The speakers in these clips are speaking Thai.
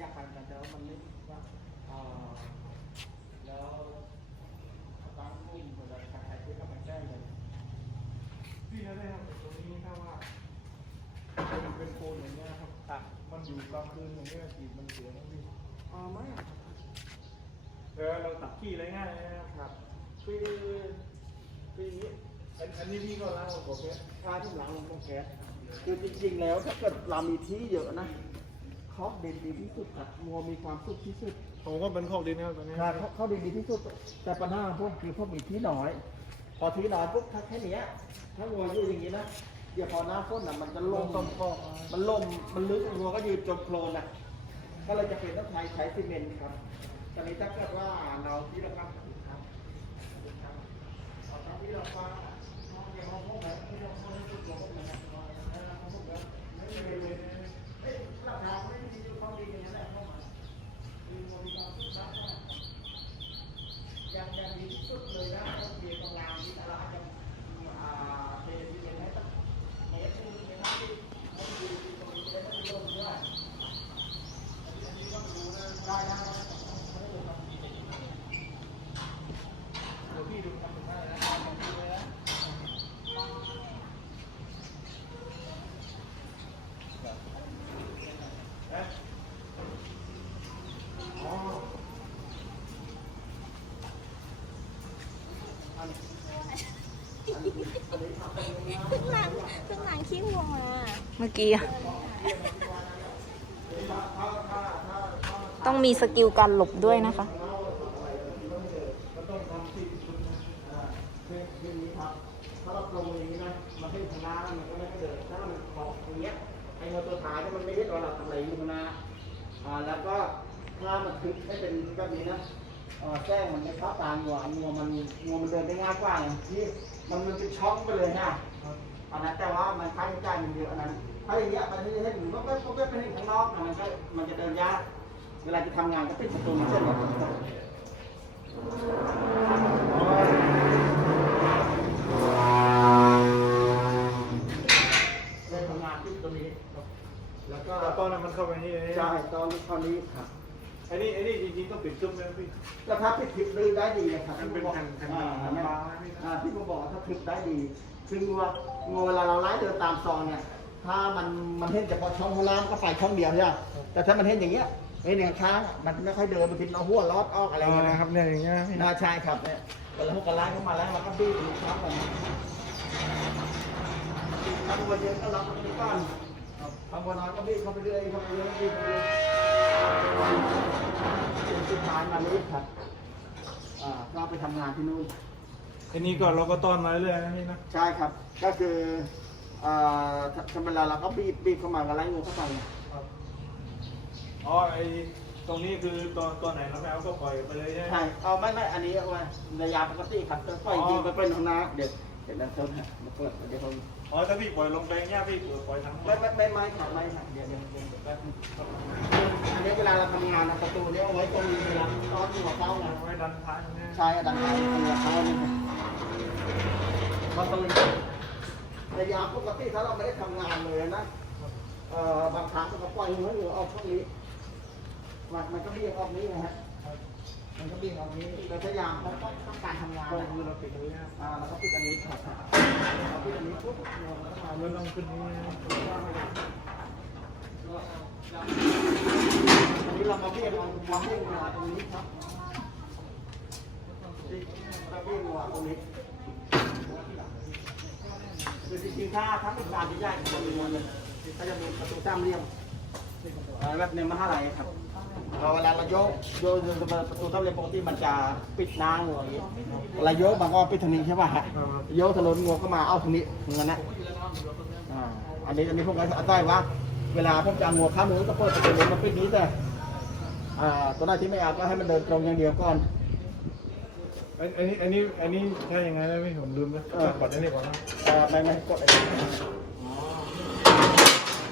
อยากไปกันแต่ว่ามันไม่ว่าเอ่อแล้วบางกลุ่มเวลาใครที่เข้ามาแจ้งเลยพี่นะได้ครับตรงนี้ถ้าว่าเป็นเป็นโคนอย่างเงี้ยครับครับมันอยู่กลางคืนอย่างเงี้ยกรีดมันเสียนะพี่อ๋อไม่อะเออเราตัดขี้อะไรง่ายนะครับครับคือคืออย่างนี้อันอันนี้พี่ก็ล้างระบบเนี่ยชาที่หลังลงตรงแก๊ส คือจริงๆแล้วถ้าเกิดเรามีที่เยอะนะครอบเด่นดีที่สุดครับงัวมีความสุขที่สุดผมก็เป็นข้อดีนะครับตอนนี้ใช่เขาเขาเด่นดีที่สุด แต่ปัญหาพวกคือพวกมีที่น้อย พอที่น้อยปุ๊บถ้าแค่เนี้ยถ้างัวอยู่อย่างนี้นะเดี๋ยวพอหน้าฝนอะมันจะลลงงต้มก็มันล่มมันลึกงัวก็ยืนจมโคลนอะก็เลยจะเป็นต้องใช้ใช้ซีเมนต์ครับตอนนี้ถ้าเกิดว่าเราที่เราครับครับครับเอาตอนที่เราฟังอะน้องยังมองพวกไหนที่เราเข้าให้ตัวพวกนั้นนะเอาพวกนั้นไม่ไม่ไม่เฮ้ยราคาไม่ดีอยู่ความดีอย่างนั้นแหละเข้ามาคืองัวมีความสุขมากกว่ายังยังดีที่สุดเลยนะต้องเรียนตรงรางที่เราอาจจะอ่าเทซีเมนต์ให้สักเมตรหนึงเมตรห้าสิบให้ดูตรงนี้จะได้ไม่ล่มด้วย ได้ได้ได้ เดี๋ยวพี่ดูทำถึงได้นะทำถึงเลยนะเอ๊ะอ๋อ เพิ่งล้างเพิ่งล้างขี้วัวมาเมื่อกี้อะต้องมีสกิลการหลบด้วยนะคะก็ต้องทำสิ่งชุดนะอ่าคือคืออย่างนี้ครับถ้าเราลงอย่างนี้นะมันให้ทางหน้ามันก็ไม่กระเดินถ้ามันขอบอย่างเงี้ยไอ้เงาตัวท้ายเนี่ยมันไม่ได้ว่าเราทำอะไรอยู่ข้างหน้าอ่าแล้วก็ถ้ามันคึกไม่เป็นแบบนี้นะเอ่อแจ้งมันไม่เข้าตางัวงัวมันงัวมันเดินได้ง่ายกว่าไงที่มันมันเป็นช่องไปเลยนะ อันนั้นแต่ว่ามันค่าใช้จ่ายมันเยอะอันนั้นถ้าอย่างเงี้ยมันไม่ได้ให้ถึงก็ไม่ก็ไม่เป็นข้างนอกนะมันก็มันจะเดินยากเวลาจะทำงานก็ปิดประตูนี้เช่นกันได้ทำงานที่ตรงนี้ครับแล้วก็แล้วตอนนั้นมันเข้าไปนี่ใช่ตอนตอนนี้ครับไอ้นี่ไอ้นี่จริงๆต้องปิดซุ้มเลยนะพี่แล้วถ้าปิดคลิปดื้อได้ดีนะครับมันเป็นแผ่นแผ่นอ่าแผ่นบางๆนี่นะอ่าที่ผมบอกว่าถ้าคลิปได้ดีคืองัวงัว เวลาเราไล่เดินตามซองเนี่ย ถ้ามันมันเห็นเฉพาะช่องข้างล่างก็ไปช่องเดียวใช่ไหมแต่ถ้ามันเห็นอย่างเงี้ยเห็นอย่างค้างมันไม่ค่อยเดินบางทีเราหัวลอดออกอะไรเอาเงี้ยนะนะครับเนี่ยอย่างเงี้ยพี่น่าใช่ครับเนี่ยเวลาพวกกระไล่เข้ามาแล้วเราก็บี้ตรงนี้ครับผมทำวัวเยอะก็ล็อกตรงนี้ก่อนทำวัวน้อยก็บี้เข้าไปเรื่อยเข้าไปเรื่อยบี้ไปเรื่อยจนสุดท้ายมานี้ครับอ่าก็ไปทำงานที่นู่น ไอ้นี่ก่อนเราก็ต้อนมาเรื่อยๆนะพี่นะใช่ครับ ก็คืออ่าธรรมดาเราก็บีบบีบเข้ามาก็ไล่งูเข้าไปอ๋อไอ้ตรงนี้คือตัวตัวไหนเราไม่เอาก็ปล่อยไปเลยใช่ไหมใช่เอาไม่ไม่อันนี้เอาไว้ระยะปกติครับจะปล่อยยิงไปเป็นข้างหน้าเดี๋ยวเดี๋ยวเราเติมฮะมาเปิดเดี๋ยวผม อ๋อถ้าพี่ปล่อยลงไปเงี้ยพี่ปล่อยทั้งหมไม่ดไม่ไม่ไม่ครับไม่ครับเดี๋ยวเดี๋ยวเดี๋ยวแป๊บนึงอันนี้เวลาเราทำงานนะประตูเนี้เอาไว้ตรงเวลาตอนหัวเข้านะเอาไว้ดันท้ายตรงนี้ใช่ดังนั้นหัวเข้านี่ครับพอตรงระยะปกติถ้าเราไม่ได้ทำงานเลยนะเอ่อบางครั้งเราก็ปล่อยหัวหัวออกช่องนี้มันมันก็เบี่ยงออกนี้นะฮะ มันก็เบี่ยงออกนี้แต่ถ้ายามต้องต้องต้องการทำงานก็นะคือเราปิดตรงนี้นะอ่าแล้วก็ปิดอันนี้ครับเราปิดอันนี้ปุ๊บเราก็มาเราต้องขึ้นนี้นะอันนี้เรามาเบี้ยเรามาเบี้ยงัวตรงนี้ครับเราเบี้ยงัวตรงนี้คือจริงๆถ้าถ้าเป็นการที่ใหญ่ก็จะมีงัวหนึ่งก็จะมีประตูสามเหลี่ยมเอ่อแบบในมหาลัยครับ พอเวลาเราโยกโยกประตูสาเหลี่ยปกติมันจะปิดหน้างัวอย่างนี้เวลาโยกมันก็ปิดทางนี้ใช่ป่ะฮะโยกถนนงัวก็มาเอาตรงนี้เหมือนกันนะอ่าอันนี้อันนี้พวกเราอาศัยว่า เวลาพวกจะงัวข้ามมือก็เปิดประตูนี้มาปิดนี้แต่อ่าตัวหน้าที่ไม่เอาก็ให้มันเดินตรงอย่างเดียวก่อนอันนี้อันนี้อันนี้ใช่ยังไงนะพี่ผมลืมแล้วกดอันนี้ก่อนนะไม่ไม่กดอะไร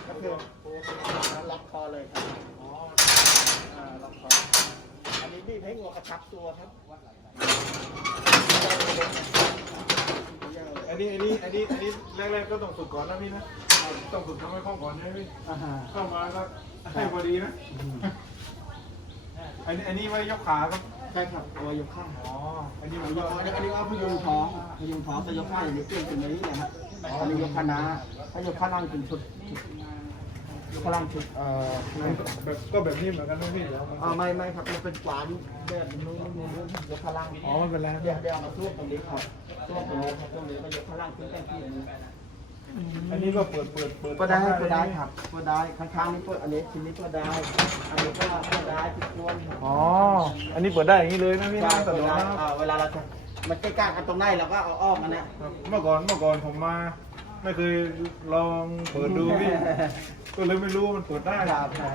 ก็คือล็อกคอเลยครับอ่าล็อกคออันนี้บีบให้งัว กระชับตัวครับ อันนี้ อันนี้ อันนี้ อันนี้ แรกๆก็ต้องฝึกก่อนนะพี่นะ ต้องฝึกทำให้คล่องก่อนใช่ไหมพี่อ่าฮะเข้ามาก็ให้พอดีนะ อันนี้ อันนี้ไว้ยกขาครับ ใช่ครับเอาไว้ยกข้างอ๋อ อันนี้อัมันนนี้ก็อันนี้ว่าพยุงท้องพยุงท้องแต่ยกข้างอย่างนี้เปลี่ยนเป็นนี้นะฮะอันนี้ยกคณะถ้ายกข้างล่างเป็นชุด ยกข้างล่างชุดเอ่อแบบก็แบบนี้เหมือนกันนะพี่เดี๋ยวมันอ่าไม่ไม่ครับมันเป็นกวานแบบนู้นนู้นนู้นยกข้างล่างอ๋อไม่เป็นไรครับเดี๋ยวเดี๋ยวเอามาทุบตรงนี้ครับทุบตรงนี้ครับตรงนี้ก็ยกข้างล่างขึ้นแป้งที่นี้อันนี้ก็เปิดเปิดเปิดก็ได้ก็ได้ครับก็ได้ข้างๆนี้เปิดอันนี้ชิ้นนี้ก็ได้อันนี้ก็ก็ได้ทุกคนครับ อ๋อ อันนี้เปิดได้อย่างนี้เลยนะพี่ใช่นะสะเปิดดวกได้นะคอ่ารับเวลาเราจะมันใกล้ๆกันตรงไหนเราก็เอาออกมันนะเมื่อก่อนเมื่อก่อนผมมา ไม่เคยลองเปิดดูพี่ ก็เลยไม่รู้ว่ามันเปิดได้ครับครับ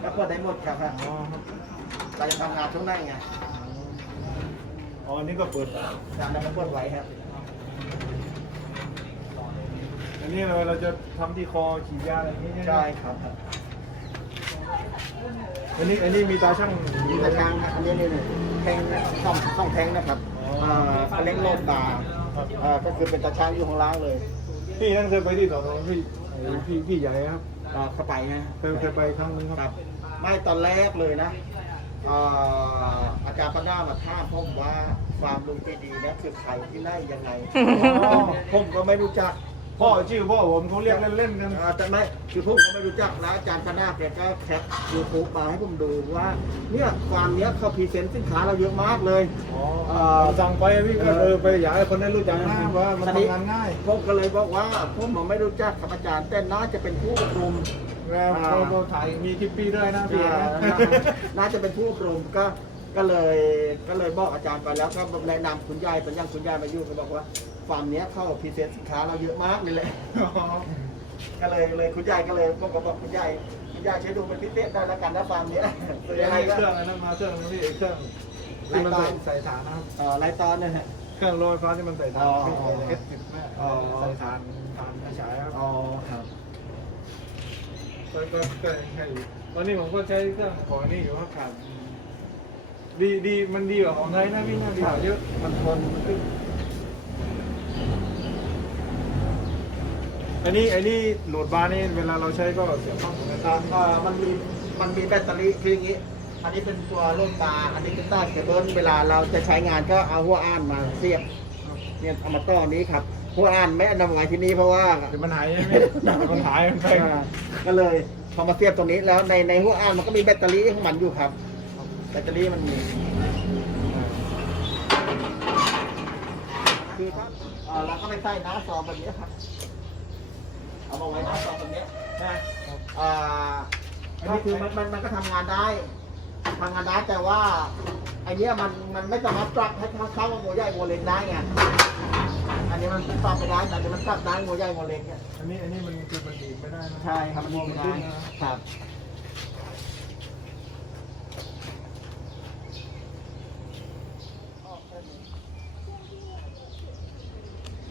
แล้วเปิดได้หมดครับฮะอ๋อครับเราจะทำงานช่วงไหนไงอ๋ออันนี้ก็เปิด งานนั้นก็เปิดไว้ครับอันนี้เราเราจะทำที่คอฉีดยาอะไรอย่างนี้ใช่ไหมใช่ครับอันนี้อันนี้มีตาช่างมีแต่ทางครับอันนี้นี่นี่แทงต้องต้องแทงนะครับอ่าเขาเล้งโลดตาอ่าก็คือเป็นตาช่างอยู่ข้างล่างเลย พี่นั่นเคยไปที่ต่อตรงพี่ไอ้พี่พี่ใหญ่ครับอ่าเข้าไปนะเคยเคยไปครั้งหนึงคครัรับ บ ไม่ตอนแรกเลยนะอ่าอาจารย์ปน้ามาถามผมว่าความลุงปีดีเนี่ยคือใครที่ไหนยังไง อ๋อผมก็ไม่รู้จัก พ่อชื่อพ่อผมเขาเรียกเล่นๆกันอ่าแต่ไม่คือผมก็ไม่รู้จักแล้วอาจารย์ปนาแกก็แคปยูทูบมาให้ผมดูว่า เนี่ยความเนี้ยเขาพรีเซนต์สินค้าเราเยอะมากเลยอ๋อเอ่อสั่งไปพี่ก็เออไปอยากให้คนได้รู้จักนะว่ามันตอนนี้ทำงานง่ายผมก็เลยบอกว่าผมผมไม่รู้จักกับอาจารย์แต่น่าจะเป็นผู้อบรมแล้วอ่าเราเราถ่ายมีคลิปปี้ด้วยนะพี่อ่านะน่าจะเป็นผู้อบรมก็ก็เลยก็เลยบอกอาจารย์ไปแล้วก็แนะนำคุณยายเป็นยังคุณยายมาอยู่ก็บอกว่า ฟาร์มเนี้ยเข้าพรีเซนต์สินค้าเราเยอะมากนี่แหละ ก็เลยเลยคุณยายก็เลยผมก็บอกคุณยายคุณยายช่วยดูเป็นพิเศษได้แล้วกันนะฟาร์มเนี้ยคือเดี๋ยวยังไงให้ก็เครื่องอันนั้นมาเครื่องนึงพี่เครื่องที่มันใส่ใส่ฐานนะครับเอ่อรายตอนนะฮะ เครื่องโรยฟ้าที่มันใส่ฐานอ๋อเอสสิบแม่อ๋อ ใส่ฐานฐานกระฉายครับอ๋อครับก็ก็ก็ใช่อยู่ตอนนี้ผมก็ใช้เครื่องของอันนี้อยู่ครับขาดดีดีมันดีกว่าของไทยนะพี่นะดีกว่าเยอะมันทนมันขึ้น อันนี้อันนี้โหลดบาร์นี่เวลาเราใช้ก็เสียบเข้าเหมือนกันอ่าเอ่อมันมีมันมีแบตเตอรี่คืออย่างนี้ อันนี้เป็นตัวโลดตาอันนี้เป็นต้านเคเบิลเวลาเราจะใช้งานก็เอาหัวอ่านมาเสียบเนี่ยเอามาต่อนี้ครับหัวอ่านไม่เอานำไว้ที่นี่เพราะว่า เดี๋ยวมันหายใช่ไหมมันหายมันไปอ่าก็เลยพอมาเสียบตรงนี้แล้วในในหัวอ่านมันก็มีแบตเตอรี่ของมันอยู่ครับ แบตเตอรี่มันมีคือถ้าเอ่อเราก็ไปใส่น้ำซองแบบนี้ครับ เอามาไว้น้ำซองแบบนี้นะอ่าอันนี้คือมันมันมันก็ทำงานได้ทำงานได้แต่ว่าไอเนี้ยมันมันไม่สามารถปรับให้เข้าเข้ากับหัวใหญ่หัวเล็กได้ไงอันนี้มันปรับไม่ได้แต่อันนี้มันปรับได้หัวใหญ่หัวเล็กเนี่ยอันนี้อันนี้มันคือมันดีดไม่ได้นะใช่ครับมันมองไม่ได้ครับ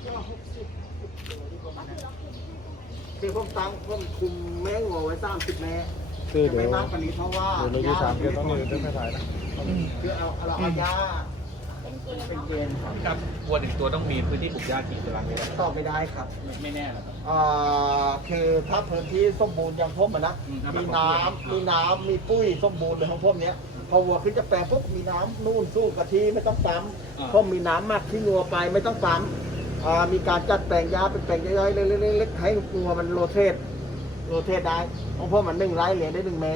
คื อผมตั้งผมคุมแม่งัวไว้สามสิบแม่คือเดี๋ยวไม่มากกว่านี้เพราะว่าเดี๋ยวเราจะถามแกต้องเลยต้องไม่ถ่ายนะคือเอาเอาเอายาเป็นเกณฑ์ครับครับวัวหนึ่งตัวต้องมีพื้นที่ปลูกหญ้ากี่ตารางเมตรตอบไม่ได้ครับ ไม่แน่นะครับ อ่าคือถ้าพื้นที่สมบูรณ์อย่างพวกมันนะ อืมมีน้ำมีน้ำมีปุ้ยสมบูรณ์เลยของพวกเนี้ย พอวัวขึ้นจะแปลงปุ๊บมีน้ำนู่นสู้กะทิไม่ต้องซ้ำเพราะมีน้ำมากที่งัวไปไม่ต้องซ้ำอ่า มีการจัดแปลงยาเป็นแปลงย่อยๆเล็กๆๆให้งัวมันโรเทตโรเทตได้ของพวกมันหนึ่งไร่เลี้ยงได้หนึ่งแม่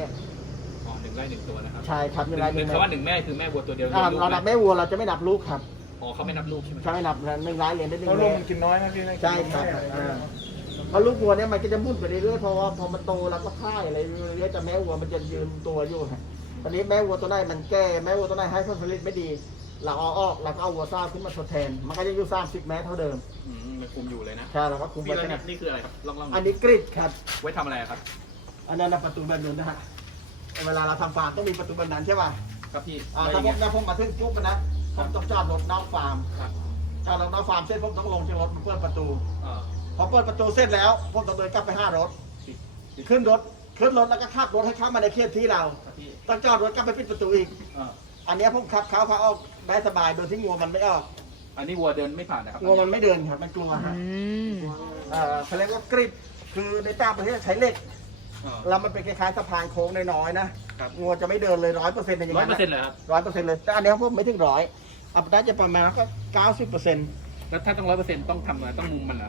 อ๋อหนึ่งไร่หนึ่งตัวนะครับใช่ครับหหนึ่นึ่งงไร่หหนึ่นึ่งงแม่คำว่าหนึ่งแม่คือแม่วัวตัวเดียวอ่าลูกเรานับแม่วัวเราจะไม่นับลูกครับอ๋อเขาไม่นับลูกใช่ไหมจะไม่นับหนึ่งไร่เลี้ยงได้หนึ่เขางลแม่งกินน้อยนะพี่นะใช่ครับอ่าเพราะลูกวัวเนี่ยมันก็จะมุ่นไปเรื่อยๆเพราะว่าพอมันโตแล้วก็ค่ายอะไรเรื่อยๆจะแม่วัวมันจะยืนตัวอยู่ฮะตอนนี้แม่วัวตัวไหนมันแก่แม่วัวตัวไหนให้ผลผลิตไม่ดี เราเอาออกเราก็เอาวัวซ่าขึ้นมาทดแทน มันก็จะอยู่สามสิบแม่เท่าเดิมอืมมันคุมอยู่เลยนะใช่เราก็คุมพี่ไว้แล้วแค่นี่นี่คืออะไรครับลองลองอันนี้กริดครับ ไว้ทำอะไรครับอันนั้นนะประตูแบบนู้นนะฮะเวลาเราทำฟาร์มต้องมีประตูแบบนั้นใช่ป่ะครับพี่อ่าไว้ถ้าอผย่างมเงี้ยนะผมมาถึงปุ๊บนะผมต้องจอดรถนอกฟาร์มครับ จอดรถนอกฟาร์มเสร็จผมต้องลงจากรถมาเปิดประตู เอ่อพอเปิดประตูเสร็จแล้วผมต้องเดินกลับไปห้ารถ ขึ้นรถขึ้นรถแล้วก็ขับรถให้เข้ามาในเขตที่เรา ครับพี่ต้องจอดรถกลับไปปิดประตูอีก เอ่ออันเนี้ยผมขับเขาพาออก ได้สบายโดยที่งัวมันไม่ออกอันนี้วัวเดินไม่ผ่านนะครับงัวมันไม่เดินครับ มันกลัวฮะเอ่อเขาเรียกว่ากริดคือในต่างประเทศใช้เหล็กอ๋อแล้วมันเป็นคล้ายๆสะพานโค้งน้อยๆนะครับงัวจะไม่เดินเลยร้อยเปอร์เซ็นต์อย่างร้อยนั้นเปอร์เซ็นต์เลยครับร้อยเปอร์เซ็นต์เลยแต่อันเนี้ยพวกไม่ถึงร้อยอัปได้จะประมาณก็เก้าสิบเปอร์เซ็นต์แล้วถ้าต้องร้อยเปอร์เซ็นต์ต้องทำอะไรต้องมุมมันเหรอ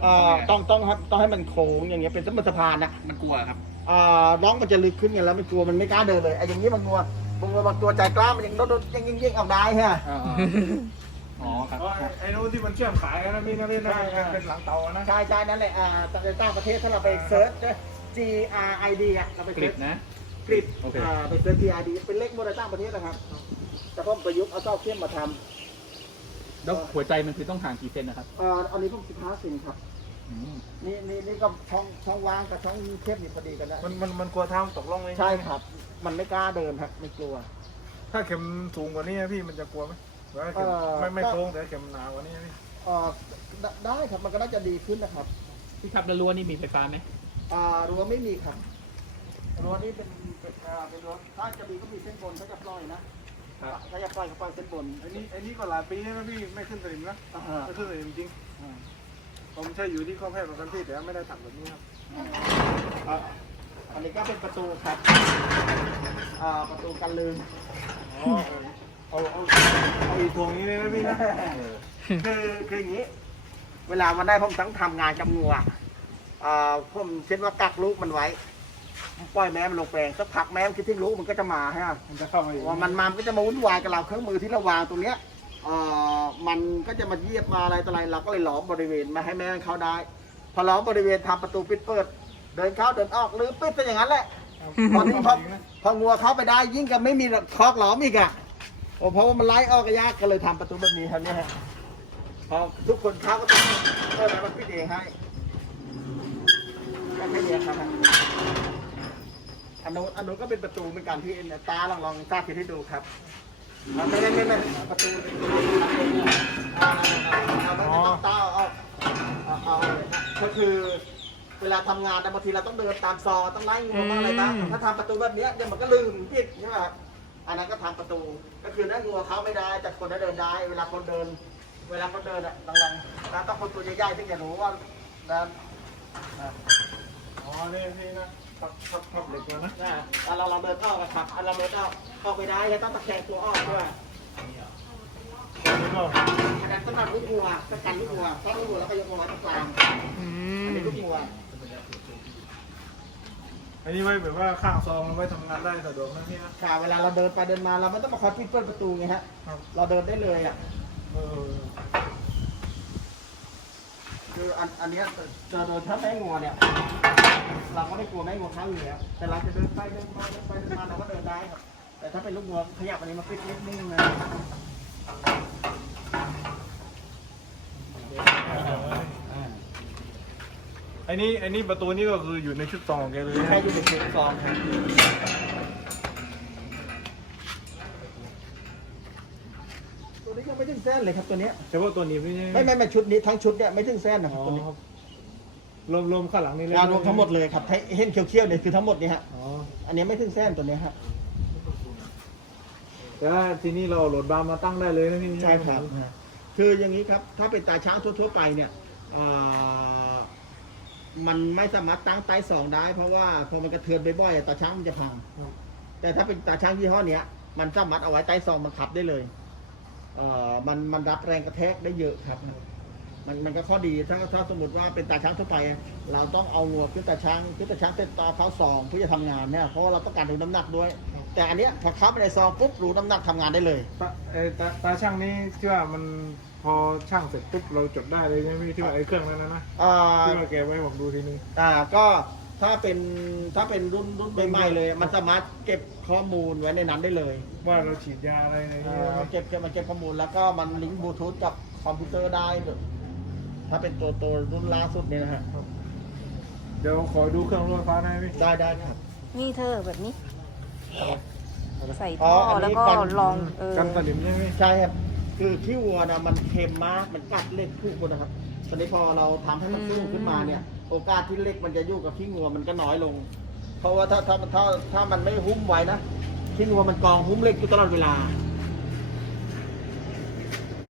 ต้องต้องครับต้องให้มันโค้งอย่างเงี้ยเป็นสะพานนะมันกลัวครับอ่าน้องมันจะลึกขึ้นไงแล้วมันกลัวมันไม่กล้าเดินเลยไอ้อย่างนี้มันงัว มันงัวบางตัวใจกล้ามันยังโดดๆยังยิงๆเอาได้ฮะอ๋อครับอ๋อไอ้ไอ้นู้นที่มันเชื่อมขายกันนะพี่นะพี่นะใช่ใช่เป็นหลังเตาอะนะใช่ใช่นั่นแหละอ่าในต่างประเทศถ้าเราไปเซิร์ชนะ G R I D อะเราไปกเซิริร์บชนะ กริดโอเค อ่าไปเซิร์ช G R I D เป็นเลขโมเดลต่างประเทศนะครับ แต่ผมประยุกต์เอาเจ้าเข้มมาทแล้วหัวใจมันคือต้องห่างกี่เซนนะครับำอ่าอันนี้ผม15เซนครับอืม นี่นี่นี่ก็ช่องช่องว่างกับช่องเข้มนี่พอดีกันนะมันมันมันกลัวเท้าตกล่องเลยใช่ครับ มันไม่กล้าเดินครับไม่กลัว ถ้าเข็มสูงกว่านี้อะพี่มันจะกลัวไหมหรือว่าเข็มเอ่อ ไม่ไม่ก็โค้งแต่เข็มหนากว่านี้อะพี่อ่าได้ได้ครับมันก็น่าจะดีขึ้นนะครับพี่ครับแล้วรั้วนี่มีไฟฟ้าไหมอ่ารั้วไม่มีครับรั้วนี่เป็นเป็นอ่าเป็นรั้วถ้าจะมีก็มีเส้นบนเขาจะปล่อยนะถ้าจะปล่อยก็ปล่อยเส้นบนไอ้นี่ไอ้นี่ก็หลายปีแล้วนะพี่ไม่ขึ้นสนิมนะอ่าไม่ขึ้นสนิมจริง อ่า ผมใช้อยู่ที่ข้อแพทย์ประกันที่แต่ไม่ได้ทำแบบนี้ครับอ่าอันนี้ก็เป็นประตูครับอ่าประตูกันลืมอ๋อเอาเอาเอาอีกทวงนี้เลยนะพี่นะคือคืออย่างนี้ เวลามันได้ผมต้องทำงานกับงัวอ่าผมเช่นว่ากักลูกมันไว้ปล่อยแม่มันลงแปลงสักพักแม่มันคิดถึงลูกมันก็จะมาฮะมันจะเข้ามาอีกว่ามันมามันก็จะมาวุ่นวายกับเราเครื่องมือที่เราวางตรงเนี้ย เอ่อมันก็จะมาเยียบมาอะไรต่ออะไรเราก็เลยล้อมบริเวณไมาให้แม่มันเข้าได้ พอล้อมบริเวณทำประตูปิดเปิด เดินเข้าเดินออกหรือปิดไปอย่างนั้นแหละพอที่พอพองัวเข้าไปได้ยิ่งกับไม่มีคอกล้อมอีกอะโอ้เพราะว่ามันไล่ออกก็ยากก็เลยทำประตูแบบนี้ครับเนี่ยฮะพอทุกคนเข้าก็ต้องเออมันปิดเองให้ก็แค่นี้ครับอันนู้นอันนู้นก็เป็นประตูเหมือนกันที่ตาลองลองตาคิดให้ดูครับ ไม่ไม่ไม่ไม่ประตูอ่าเอาไม่ไม่ต้องต้าเอาเอาเอาก็คือเวลาทำงานแต่บางทีเราต้องเดินตามซอต้องไล่งูบ้างอะไรบ้างถ้าทำประตูแบบนี้เดี๋ยวมันก็ลืมผิดใช่ไหมครับอันนั้นก็ทำประตู ก็คือถ้างูเขาไม่ได้ แต่คนนั้นเดินได้ เวลาคนเดิน เวลาคนเดินอะต้องลองต้องคนตัวใหญ่ๆถึงจะรู้ว่านะนอ๋อนี่พี่นะ ทับทับทับเหล็กมานะนะอันเราเราเดินออกอะครับอันเราเดินออกออกไปได้แล้วต้องตะแคงตัวออกด้วยอันนี้ก็อันนั้นสำหรับลูกงัวสกันลูกงัวถ้าลูกงัวแล้วก็ยกมาไว้ตรงกลางอือันมนี้ลูกงัวอันนี้ไว้แบบว่าข้างซองมันไว้ทำงานได้สะดวกนะพี่นะค่ะเวลาเราเดินไปเดินมาเราไม่ต้องมาคอยปิดเปิดประตูไงฮะครับเราเดินได้เลยอะเออคืออันอันเนี้ยเจอโดนถ้าแม่งัวเนี่ย เราก็ไม่กลัวแม่งัวเข้าอยู่แล้วแต่เราจะเดินไปเดินมาเดินไปเดินมาเราก็เดินได้ครับ แต่ถ้าเป็นลูกงัวขยับอันนี้มาปิดนิดนึงนะไอ้นี่ไอ้นี่ประตูนี่ก็คืออยู่ในชุดซองของแกเลยนะแค่อยู่ในชุดซองครับตัวนี้ก็ไม่ถึงเส้นเลยครับตัวเนี้ยเฉพาะตัวนี้ไม่ใช่ไม่ไม่ไม่ชุดนี้ทั้งชุดเนี่ยไม่ถึงเส้นนะคอ๋รับอตัวนี้ ครับ รวมรวมข้างหลังนี่เลยงานรวมทั้งหมดเลยครับให้เห็นเขียวๆเนี่ยคือทั้งหมดนี่ฮะ อ๋อ อันนี้ไม่ถึงเส้นตัวเนี้ยฮะแต่ว่าทีนี้เราเอาโหลดบาร์มาตั้งได้เลยนะพี่ใช่ครับ คืออย่างนี้ครับ ถ้าเป็นตาช้างทั่วๆไปเนี่ยอ่ามันไม่สามารถตั้งไต้สองได้ เพราะว่าพอมันกระเทือนบ่อยๆอะตาช้างมันจะพัง ครับแต่ถ้าเป็นตาช้างยี่ห้อเนี้ย มันสามารถเอาไว้ใต้ซองบังคับได้เลยเอ่อมันมันรับแรงกระแทกได้เยอะครับ มันมันก็ข้อดีถ้าถ้าสมมติว่าเป็นตาช้างทั่วไป เราต้องเอางวขึ้นตาช้างขึ้นตาช้างเต็มตาเข้าซองเพื่อจะทำงานเนี่ยเพราะว่าเราต้องการดูน้ำหนักด้วย แต่อันเนี้ยพอเข้าไปในซองปุ๊บรู้น้ำหนักทำงานได้เลย ตาไอ้ตาตาช่างนี้ที่ว่ามันพอช่างเสร็จปุ๊บเราจดได้เลยใช่ไหมพี่ที่ว่าไอ้เครื่องนั้นนะนะอ่า ที่ว่าแกไว้ให้ผมดูทีนึง อ่าก็ถ้าเป็นถ้าเป็นรุ่นรุ่นใหม่ๆเลย มันสามารถเก็บข้อมูลไว้ในนั้นได้เลยว่าเราฉีดยาอะไรในนี้อ่าเก็บเก็บมันเก็บข้อมูลแล้วก็มันลิงก์บลูทูธกับคอมพิวเตอร์ได้ด้วย ถ้าเป็นตัวตัวรุ่นล่าสุดเนี่ยนะฮะ เดี๋ยวขอดูเครื่องรั่วไฟฟ้าได้ไหมพี่ได้ได้ครับ นี่เธอแบบนี้ ใส่อ๋ท่อออันนี้แล้วก็กัน ลองเออกันสนิมใช่ไหมใช่ครับ คือขี้วัวนะมันเค็มมาก มันกัดเล็กทุกคนนะครับ ตอนนี้พอเราทำให้มันสู้ขึ้นมาเนี่ย โอกาสที่เล็กมันจะอยู่กับขี้งัวมันก็น้อยลง เพราะว่าถ้าถ้าถ้าถ้ามันไม่หุ้มไว้นะขี้งัวมันกองหุ้มเล็กอยู่ตลอดเวลาอ